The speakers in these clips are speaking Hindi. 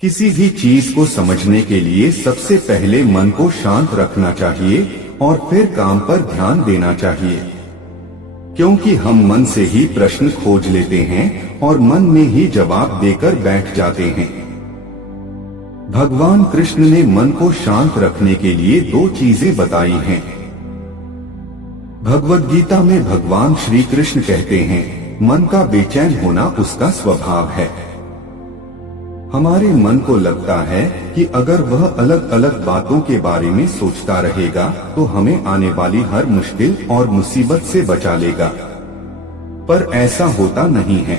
किसी भी चीज को समझने के लिए सबसे पहले मन को शांत रखना चाहिए और फिर काम पर ध्यान देना चाहिए, क्योंकि हम मन से ही प्रश्न खोज लेते हैं और मन में ही जवाब देकर बैठ जाते हैं। भगवान कृष्ण ने मन को शांत रखने के लिए 2 चीजें बताई हैं। भगवद गीता में भगवान श्री कृष्ण कहते हैं, मन का बेचैन होना उसका स्वभाव है। हमारे मन को लगता है कि अगर वह अलग अलग बातों के बारे में सोचता रहेगा तो हमें आने वाली हर मुश्किल और मुसीबत से बचा लेगा, पर ऐसा होता नहीं है।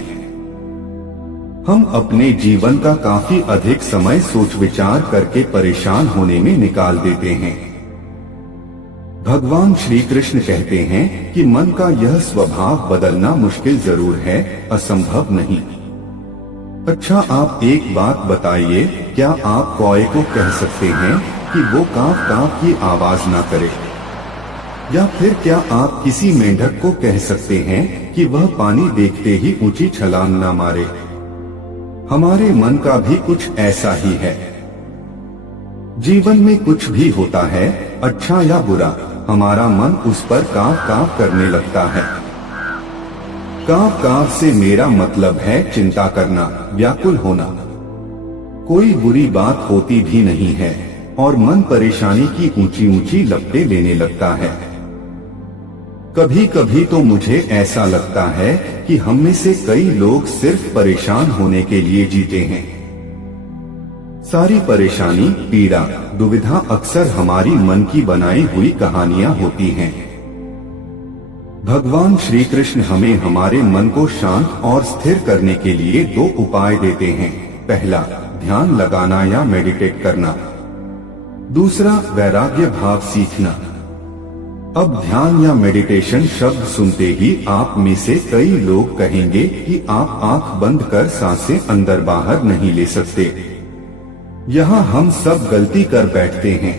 हम अपने जीवन का काफी अधिक समय सोच विचार करके परेशान होने में निकाल देते हैं। भगवान श्री कृष्ण कहते हैं कि मन का यह स्वभाव बदलना मुश्किल जरूर है, असंभव नहीं। अच्छा, आप एक बात बताइए, क्या आप कौए को कह सकते हैं कि वो कांव कांव की आवाज ना करे? या फिर क्या आप किसी मेंढक को कह सकते हैं कि वह पानी देखते ही ऊंची छलांग ना मारे? हमारे मन का भी कुछ ऐसा ही है। जीवन में कुछ भी होता है, अच्छा या बुरा, हमारा मन उस पर कांव कांव करने लगता है। कांव कांव से मेरा मतलब है चिंता करना, व्याकुल होना। कोई बुरी बात होती भी नहीं है और मन परेशानी की ऊंची ऊंची लपटें लेने लगता है। कभी कभी तो मुझे ऐसा लगता है कि हम में से कई लोग सिर्फ परेशान होने के लिए जीते हैं। सारी परेशानी, पीड़ा, दुविधा अक्सर हमारी मन की बनाई हुई कहानियां होती हैं। भगवान श्री कृष्ण हमें हमारे मन को शांत और स्थिर करने के लिए 2 उपाय देते हैं। पहला, ध्यान लगाना या मेडिटेट करना। दूसरा, वैराग्य भाव सीखना। अब ध्यान या मेडिटेशन शब्द सुनते ही आप में से कई लोग कहेंगे कि आप आंख बंद कर सांसें अंदर बाहर नहीं ले सकते। यहाँ हम सब गलती कर बैठते हैं।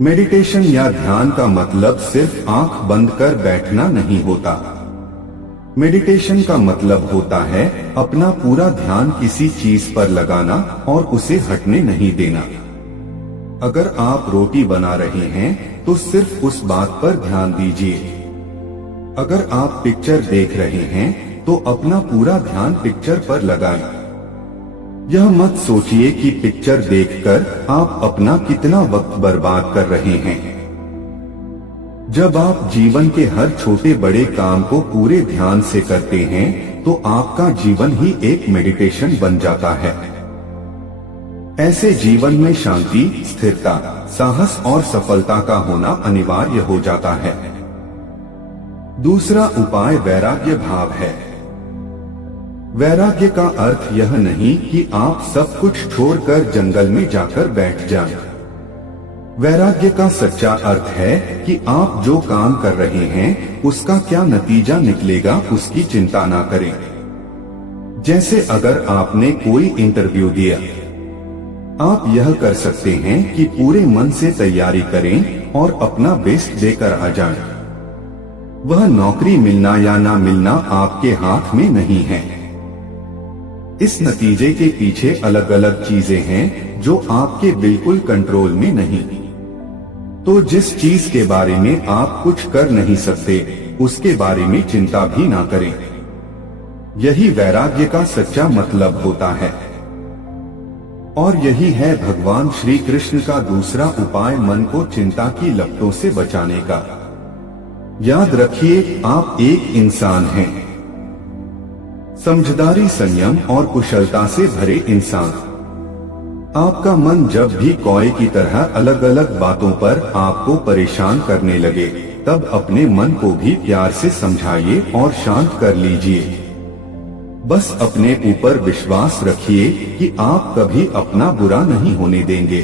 मेडिटेशन या ध्यान का मतलब सिर्फ आंख बंद कर बैठना नहीं होता। मेडिटेशन का मतलब होता है अपना पूरा ध्यान किसी चीज पर लगाना और उसे हटने नहीं देना। अगर आप रोटी बना रहे हैं तो सिर्फ उस बात पर ध्यान दीजिए। अगर आप पिक्चर देख रहे हैं तो अपना पूरा ध्यान पिक्चर पर लगाएं। यह मत सोचिए कि पिक्चर देखकर आप अपना कितना वक्त बर्बाद कर रहे हैं। जब आप जीवन के हर छोटे बड़े काम को पूरे ध्यान से करते हैं तो आपका जीवन ही एक मेडिटेशन बन जाता है। ऐसे जीवन में शांति, स्थिरता, साहस और सफलता का होना अनिवार्य हो जाता है। दूसरा उपाय वैराग्य भाव है। वैराग्य का अर्थ यह नहीं कि आप सब कुछ छोड़कर जंगल में जाकर बैठ जाएं। वैराग्य का सच्चा अर्थ है कि आप जो काम कर रहे हैं उसका क्या नतीजा निकलेगा उसकी चिंता ना करें। जैसे अगर आपने कोई इंटरव्यू दिया, आप यह कर सकते हैं कि पूरे मन से तैयारी करें और अपना बेस्ट देकर आ जाएं। वह नौकरी मिलना या ना मिलना आपके हाथ में नहीं है। इस नतीजे के पीछे अलग अलग चीजें हैं जो आपके बिल्कुल कंट्रोल में नहीं। तो जिस चीज के बारे में आप कुछ कर नहीं सकते उसके बारे में चिंता भी ना करें। यही वैराग्य का सच्चा मतलब होता है। और यही है भगवान श्री कृष्ण का दूसरा उपाय मन को चिंता की लपटों से बचाने का। याद रखिए, आप एक इंसान हैं, समझदारी, संयम और कुशलता से भरे इंसान। आपका मन जब भी कौए की तरह अलग अलग बातों पर आपको परेशान करने लगे तब अपने मन को भी प्यार से समझाइए और शांत कर लीजिए। बस अपने ऊपर विश्वास रखिए कि आप कभी अपना बुरा नहीं होने देंगे।